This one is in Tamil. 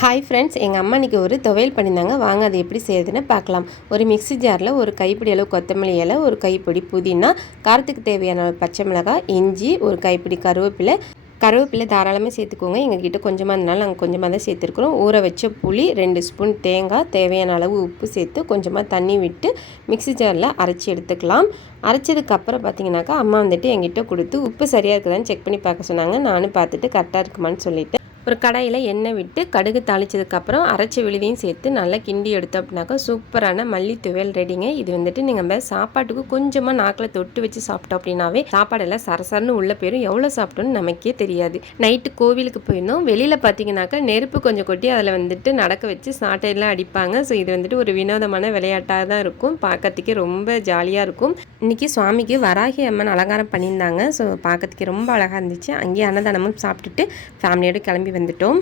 ஹாய் ஃப்ரெண்ட்ஸ், எங்கள் அம்மா இன்றைக்கி ஒரு துவையல் பண்ணியிருந்தாங்க. வாங்க அது எப்படி செய்யுதுன்னு பார்க்கலாம். ஒரு மிக்ஸி ஜாரில் ஒரு கைப்பிடி அளவு கொத்தமல்லி இலை, ஒரு கைப்பிடி புதினா, காரத்துக்கு தேவையான பச்சை மிளகாய், இஞ்சி, ஒரு கைப்பிடி கருவேப்பிலை தாராளமாக சேர்த்துக்கோங்க. எங்ககிட்ட கொஞ்சமாக இருந்தனால நாங்கள் கொஞ்சமாக தான் சேர்த்துருக்குறோம். ஊற வச்ச புளி, 2 ஸ்பூன் தேங்காய், தேவையான அளவு உப்பு சேர்த்து கொஞ்சமாக தண்ணி விட்டு மிக்ஸி ஜாரில் அரைச்சி எடுத்துக்கலாம். அரைச்சதுக்கப்புறம் பார்த்தீங்கன்னாக்கா அம்மா வந்துட்டு என்கிட்ட கொடுத்து உப்பு சரியாக இருக்குதான்னு செக் பண்ணி பார்க்க சொன்னாங்க. நானும் பார்த்துட்டு கரெக்டாக இருக்குமான்னு சொல்லிவிட்டு ஒரு கடாயில் எண்ணெய் விட்டு கடுகு தாளித்ததுக்கப்புறம் அரைச்ச விழுதையும் சேர்த்து நல்லா கிண்டி எடுத்தோம் அப்படின்னாக்கா சூப்பரான மல்லி துவையல் ரெடிங்க. இது வந்துட்டு நீங்கள் சாப்பாட்டுக்கு கொஞ்சமாக நாக்கில் தொட்டு வச்சு சாப்பிட்டோம் அப்படின்னாவே சாப்பாடெல்லாம் சரசரன்னு உள்ளே போயிடும். எவ்வளோ சாப்பிட்டோன்னு நமக்கே தெரியாது. நைட்டு கோவிலுக்கு போயிருந்தோம். வெளியில் பார்த்தீங்கன்னாக்கா நெருப்பு கொஞ்சம் கொட்டி அதில் வந்துட்டு நடக்க வச்சு சாட்டையெல்லாம் அடிப்பாங்க. ஸோ இது வந்துட்டு ஒரு வினோதமான விளையாட்டாக தான் இருக்கும். பார்க்கறதுக்கே ரொம்ப ஜாலியாக இருக்கும். இன்றைக்கி சுவாமிக்கு வராகி அம்மன் அலங்காரம் பண்ணியிருந்தாங்க. ஸோ பார்க்கறதுக்கே ரொம்ப அழகாக இருந்துச்சு. அங்கேயே அன்னதானமும் சாப்பிட்டுட்டு ஃபேமிலியோடு கிளம்பி வந்துட்டோம்.